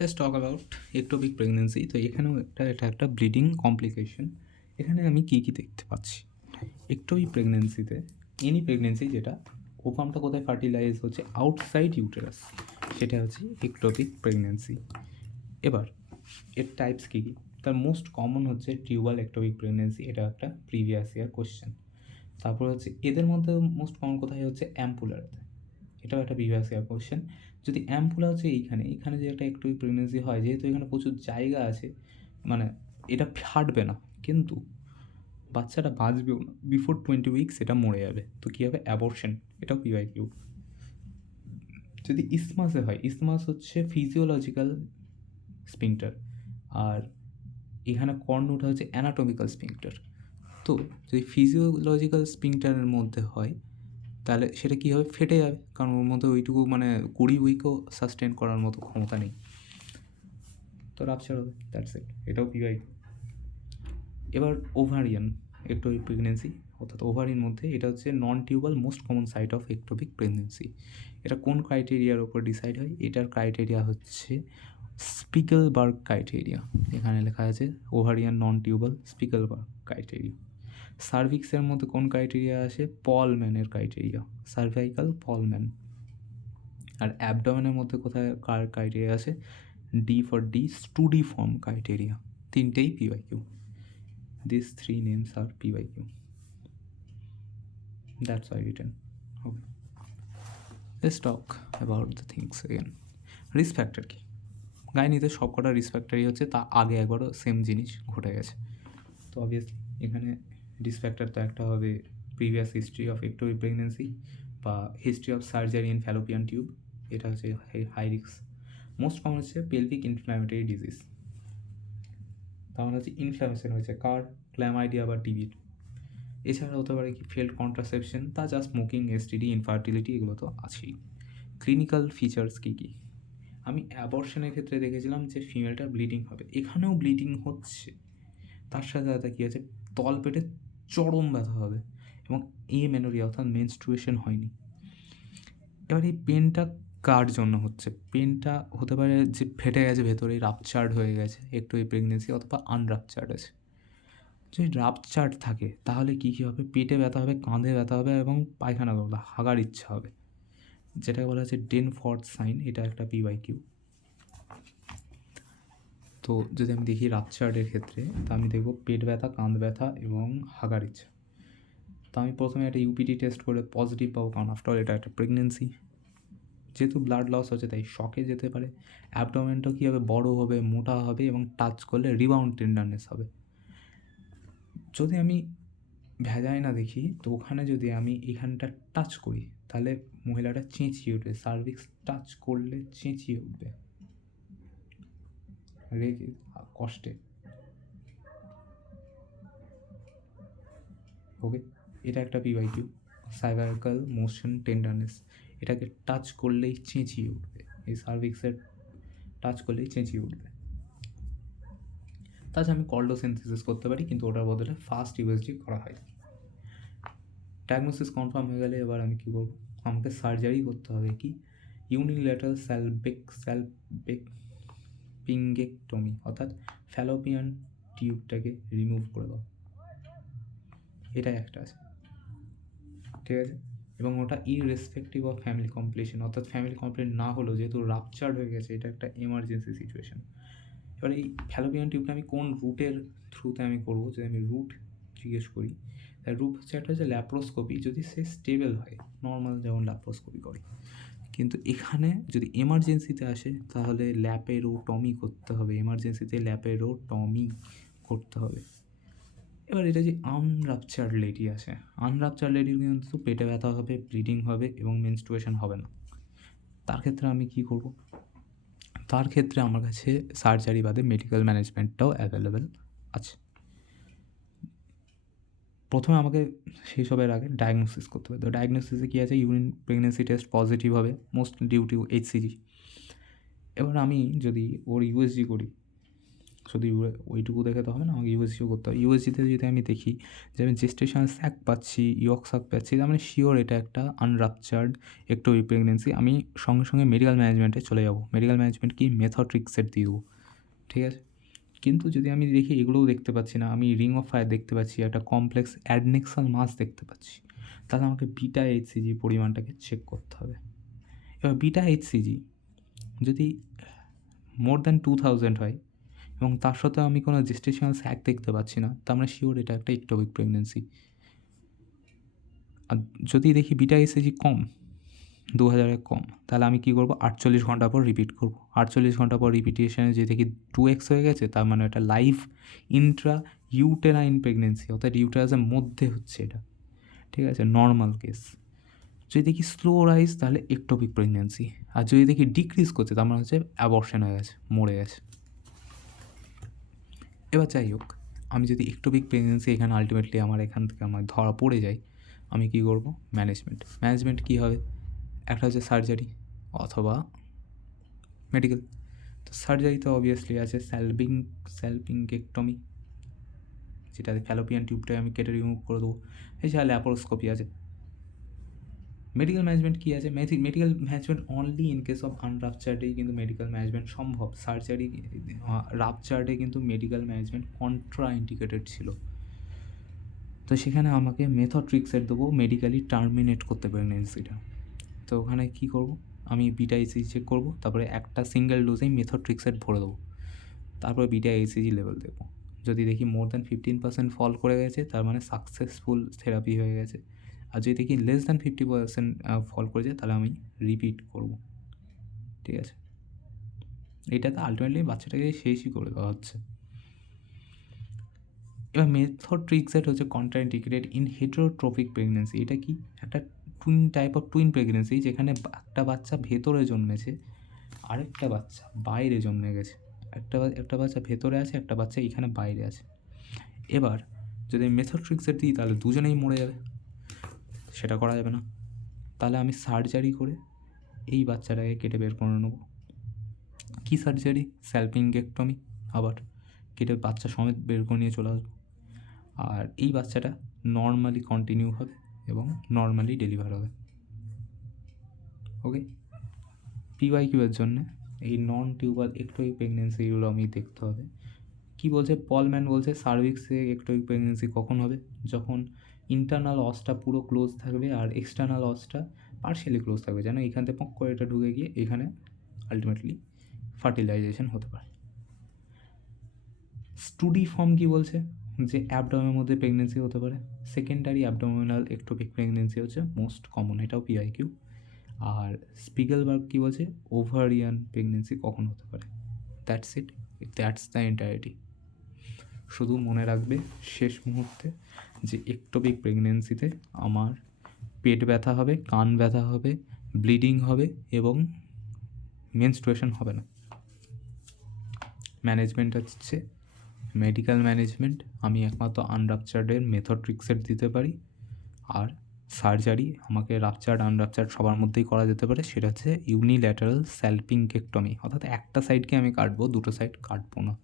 Let's talk about ectopic pregnancy. তো এখানেও এটা একটা ব্লিডিং কমপ্লিকেশন। এখানে আমি কী কী দেখতে পাচ্ছি একটোপিক প্রেগনেন্সিতে? এনি প্রেগনেন্সি যেটা ওভামটা কোথায় ফার্টিলাইজ হচ্ছে, আউটসাইড ইউটেরাস, সেটা হচ্ছে একটোপিক প্রেগনেন্সি। এবার এর টাইপস কী কী? তার মোস্ট কমন হচ্ছে টিউবাল একটোপিক প্রেগনেন্সি, এটা একটা প্রিভিয়াস ইয়ার কোশ্চেন। তারপর হচ্ছে এদের মধ্যে মোস্ট কমন কোথায় হচ্ছে অ্যাম্পুলারতে, এটাও একটা প্রিভিয়াস ইয়ার কোশ্চেন। যদি অ্যাম্পুলা হচ্ছে এইখানে যে একটা একটু প্রেগনেন্সি হয়, যেহেতু এখানে প্রচুর জায়গা আছে, মানে এটা ফাটবে না, কিন্তু বাচ্চাটা বাঁচবেও না, বিফোর 20 উইকস এটা মরে যাবে। তো কী হবে? অ্যাবর্শন, এটাও PYQ। যদি ইসমাসে হয়, ইসমাস হচ্ছে ফিজিওলজিক্যাল স্পিংটার, আর এখানে কর্নুটা হচ্ছে অ্যানাটমিক্যাল স্পিংটার। তো যদি ফিজিওলজিক্যাল স্পিংটারের মধ্যে হয়, তাহলে সেটা কী হবে? ফেটে যাবে, কারণ ওর মধ্যে ওইটুকু 20 উইকও সাস্টেন করার মতো ক্ষমতা নেই, তো রাপচার হবে, দ্যাটস ইট, এটাও PYQ। এবার ওভারিয়ান একটোপিক প্রেগনেন্সি, অর্থাৎ ওভারির মধ্যে এটা হচ্ছে non tubal most common site of ectopic pregnancy. এটা কোন ক্রাইটেরিয়ার ওপর ডিসাইড হয়? এটার ক্রাইটেরিয়া হচ্ছে স্পিকেলবার্গ ক্রাইটেরিয়া। এখানে লেখা আছে ওভারিয়ান নন টিউবাল স্পিকেলবার্গ ক্রাইটেরিয়া। সার্ভিক্সের মধ্যে কোন ক্রাইটেরিয়া আসে? পলম্যানের ক্রাইটেরিয়া, সার্ভাইকাল পলম্যান। আর অ্যাবডোমেনের মধ্যে কোথায় কার ক্রাইটেরিয়া আছে? D for D Studdiford criteria. তিনটেই PYQ। These three names are PYQ. That's why written. Okay. Let's talk about the things again. Risk factor কি? গাইনিতে সবকটা রিস্ক ফ্যাক্টরই হচ্ছে, তা আগে একবারও সেম জিনিস ঘটে গেছে। তো অবভিয়াসলি এখানে রিস্ক ফ্যাক্টর তো একটা হবে previous history of ectopic pregnancy বা history of surgery in fallopian tube, এটা হচ্ছে হাই রিস্ক। মোস্ট কমন হচ্ছে পেলভিক ইনফ্ল্যামেটরি ডিজিজ, তাহলে হচ্ছে ইনফ্ল্যামেশন হয়েছে কার? ক্ল্যামাইডিয়া বা টিবির। এছাড়া হতে পারে কি ফেল্ড কন্ট্রাসেপশন, তাছাড়া স্মোকিং, STD, ইনফার্টিলিটি, এগুলো তো আছেই। ক্লিনিক্যাল ফিচার্স কী কী? আমি অ্যাবর্শনের ক্ষেত্রে দেখেছিলাম যে ফিমেলটা ব্লিডিং হবে, এখানেও ব্লিডিং হচ্ছে, তার সাথে সাথে কী আছে? তলপেটে চরম ব্যথা হবে এবং এমেনোরিয়া অর্থাৎ মেনস্ট্রুয়েশন হয়নি। এবার এই পেনটা কার জন্য হচ্ছে? পেনটা হতে পারে যে ফেটে গেছে ভেতরে, রাপচার্ড হয়ে গেছে একটু এই প্রেগনেন্সি, অথবা আনরাপচার্ড আছে। যদি রাপচার্ড থাকে তাহলে কী কী হবে? পেটে ব্যথা হবে, কাঁধে ব্যথা হবে এবং পায়খানা করবে, হাগার ইচ্ছা হবে, যেটাকে বলা হচ্ছে ডেনফোর্ড সাইন, এটা একটা PYQ। তো যদি আমি দেখি রাপচার্ডের ক্ষেত্রে, তা আমি দেখব পেট ব্যথা, কাঁধ ব্যথা এবং হাগার ইচ্ছা। তো আমি প্রথমে একটা UPT টেস্ট করে পজিটিভ পাবো, কারণ আফটার এটা একটা প্রেগনেন্সি। যেহেতু ব্লাড লস হচ্ছে তাই শকে যেতে পারে। অ্যাবডোমেনটা কী হবে? বড় হবে, মোটা হবে এবং টাচ করলে রিবাউন্ড টেন্ডারনেস হবে। যদি আমি ভ্যাজাইনা দেখি, তো ওখানে যদি আমি এখানটা টাচ করি, তাহলে মহিলাটা চেঁচিয়ে উঠবে, সার্ভিক্স টাচ করলে চেঁচিয়ে উঠবে রেগে, কষ্টে। ওকে, এটা একটা PYQ, সার্ভাইকাল মোশন টেন্ডারনেস, এটাকে টাচ করলেই চেঁচিয়ে উঠবে, এই সার্ভিক্সের টাচ করলেই চেঁচিয়ে উঠবে। তাছাড়া আমি কল্ডোসিনথেসিস করতে পারি, কিন্তু ওটার বদলে ফাস্ট USG করা হয়। ডায়াগনোসিস কনফার্ম হয়ে গেলে এবার আমি কী করবো? আমাকে সার্জারি করতে হবে, কি? ইউনিল্যাটারাল স্যালপিঙ্গেক্টমি, অর্থাৎ ফ্যালোপিয়ান টিউবটাকে রিমুভ করে দাও, এটা একটা আছে, ঠিক আছে? এবং ওটা ইররেসপেক্টিভ অফ ফ্যামিলি কমপ্লিশন, অর্থাৎ ফ্যামিলি কমপ্লিট না হলেও যেহেতু রাপচার্ড হয়ে গেছে, এটা একটা এমার্জেন্সি সিচুয়েশন। এবার এই ফ্যালোপিয়ান টিউবটা আমি কোন রুটের থ্রুতে আমি করবো? যদি আমি রুট জিজ্ঞেস করি, তার রুট হচ্ছে একটা হচ্ছে ল্যাপ্রোস্কোপি, যদি সে স্টেবল হয়, নর্মাল যেমন ল্যাপ্রোস্কোপি করে। কিন্তু এখানে যদি এমার্জেন্সিতে আসে, তাহলে ল্যাপেরোটমি করতে হবে, এমার্জেন্সিতে ল্যাপেরোটমি করতে হবে। এবার এটা যে আনরাপচার্ড লেডি আছে, আনরাপচার্ড লেডির কিন্তু পেটে ব্যথা হবে, ব্লিডিং হবে এবং মেনস্ট্রুয়েশন হবে না। তার ক্ষেত্রে আমি কী করব? তার ক্ষেত্রে আমার কাছে সার্জারি বাদে মেডিকেল ম্যানেজমেন্টটাও অ্যাভেলেবেল আছে। প্রথমে আমাকে সেই সবের আগে ডায়াগনোসিস করতে হবে। তো ডায়াগনোসিসে কী আছে? ইউরিন প্রেগনেন্সি টেস্ট পজিটিভ হবে, মোস্ট ডিউ টু HCG। এবার আমি যদি ওর USG করি, শুধু ওইটুকু দেখে তো হবে না, আমাকে ইউএসজিও করতে হবে। ইউএসজিতে যদি আমি দেখি যে আমি জেস্টেশন স্যাক পাচ্ছি, ইয়ক স্যাক পাচ্ছি, তার মানে শিওর এটা একটা আনরাপচার্ড একটোপিক প্রেগনেন্সি। আমি সঙ্গে সঙ্গে মেডিকেল ম্যানেজমেন্টে চলে যাব। মেডিকেল ম্যানেজমেন্ট কি মেথোট্রিক্সেট দিয়ে দেবো, ঠিক আছে। কিন্তু যদি আমি দেখি এগুলোও দেখতে পাচ্ছি না, আমি রিং অফ ফায়ার দেখতে পাচ্ছি, একটা কমপ্লেক্স অ্যাডনেক্সাল মাস দেখতে পাচ্ছি, তাহলে আমাকে বিটা এইচসিজি পরিমাণটাকে চেক করতে হবে। এবার বিটা এইচসিজি যদি মোর দ্যান 2000 হয় এবং তার সাথেও আমি কোনো জেস্টেশনাল স্যাক দেখতে পাচ্ছি না, তার মানে শিওর এটা একটা ইক্টোপিক প্রেগনেন্সি। আর যদি দেখি বিটা এইচসিজি কম, 2000-এর কম, তাহলে আমি কী করবো, 48 ঘন্টা পর রিপিট করবো। 48 ঘন্টা পর রিপিটেশনে যে দেখি 2x হয়ে গেছে, তার মানে এটা লাইভ ইন্ট্রা ইউটেরাইন প্রেগনেন্সি, অর্থাৎ ইউটেরাসের মধ্যে হচ্ছে এটা, ঠিক আছে, নর্মাল কেস। যদি দেখি স্লো রাইজ, তাহলে একটোপিক প্রেগনেন্সি। আর যদি দেখি ডিক্রিজ করছে, তার মানে হচ্ছে অ্যাবর্শন হয়ে গেছে, মরে গেছে। এবার যাই হোক, আমি যদি একটোপিক প্রেগনেন্সি এখানে আলটিমেটলি আমার এখান থেকে আমার ধরা পড়ে যায়, আমি কী করব, ম্যানেজমেন্ট কী হবে, একটা হচ্ছে সার্জারি অথবা মেডিকেল। তো সার্জারিতে অবভিয়াসলি আছে স্যালপিংকেক্টমি, যেটাতে ফ্যালোপিয়ান টিউবটাকে আমি কেটে রিমুভ করে দেবো। এছাড়া ল্যাপারোস্কোপি আছে। মেডিকেল ম্যানেজমেন্ট কী আছে, medical management only in case of আনরাপচার্ডেই কিন্তু মেডিকেল ম্যানেজমেন্ট সম্ভব। সার্জারি রাপচার্ডে কিন্তু মেডিকেল ম্যানেজমেন্ট কন্ট্রা ইন্ডিকেটেড ছিল। তো সেখানে আমাকে মেথোট্রিক্সেট দেবো মেডিকেলি টার্মিনেট করতে প্রেগনেন্সিটা। তো ওখানে কী করব, আমি বিটা ইসিজি চেক করব, তারপরে একটা সিঙ্গেল ডোজেই মেথোট্রিক্সেট ভরে দেবো, তারপরে বিটা ইসিজি লেভেল দেবো। যদি দেখি মোর দ্যান 15% ফল করে গেছে, তার মানে সাকসেসফুল থেরাপি হয়ে গেছে। আর যদি দেখি লেস দ্যান 50% ফল করেছে, তাহলে আমি রিপিট করব, ঠিক আছে। এটাতে আলটিমেটলি বাচ্চাটাকে শেষই করে দেওয়া হচ্ছে। এবার মেথোট্রিক্সেট হচ্ছে কন্ট্রাইন্ডিকেটেড ইন হেটেরোট্রপিক প্রেগনেন্সি। এটা কি, একটা টুইন প্রেগনেন্সি, যেখানে একটা বাচ্চা ভেতরে জন্মেছে, আরেকটা বাচ্চা বাইরে জন্মে গেছে। একটা বাচ্চা ভেতরে আছে, একটা বাচ্চা এখানে বাইরে আছে। এবার যদি মেথোট্রিক্সেট দিই, তাহলে দুজনেই মরে যাবে, সেটা করা যাবে না। তাহলে আমি সার্জারি করে এই বাচ্চাটাকে কেটে বের করে নেব। কী সার্জারি, স্যালপিংকেক্টমি, আবার কেটে বাচ্চা সমেত বের করে নিয়ে চলে আসবো। আর এই বাচ্চাটা নর্মালি কন্টিনিউ হবে এবং নর্মালি ডেলিভার হবে। ওকে, পিওয়াইকিউয়ের জন্য এই নন টিউবাল একটোপিক প্রেগনেন্সিগুলো আমি দেখতে হবে। কি বলছে, পলম্যান বলছে সার্ভিক্সে একটোপিক প্রেগনেন্সি কখন হবে, যখন ইন্টারনাল অসটা পুরো ক্লোজ থাকবে আর এক্সটার্নাল অসটা পার্শিয়ালি ক্লোজ থাকবে, যেন এখান থেকে পক করে এটা ঢুকে গিয়ে এখানে আলটিমেটলি ফার্টিলাইজেশন হতে পারে। স্টুডি ফর্ম কী বলছে, যে অ্যাবডোমেনের মধ্যে প্রেগনেন্সি হতে পারে। সেকেন্ডারি অ্যাবডোমিনাল একটোপিক প্রেগনেন্সি হচ্ছে মোস্ট কমন, এটাও পিআইকিউ। আর স্পিগেলবার্গ কী বলছে, ওভারিয়ান প্রেগনেন্সি কখন হতে পারে। That's it, that's the entirety. শুধু মনে রাখবে শেষ মুহূর্তে যে একটোপিক প্রেগনেন্সিতে আমার পেট ব্যথা হবে, কান ব্যথা হবে, ব্লিডিং হবে এবং মেনস্ট্রুয়েশন হবে না। ম্যানেজমেন্ট হচ্ছে মেডিকেল ম্যানেজমেন্ট, আমি একমাত্র আনরাপচার্ডের মেথোট্রিক্সেট দিতে পারি। আর সার্জারি আমাকে রাপচার্ড আনরাপচার্ড সবার মধ্যেই করা যেতে পারে, সেটা হচ্ছে ইউনিল্যাটারাল স্যালপিংকেক্টমি, অর্থাৎ একটা সাইডকে আমি কাটবো, দুটো সাইড কাটবো না।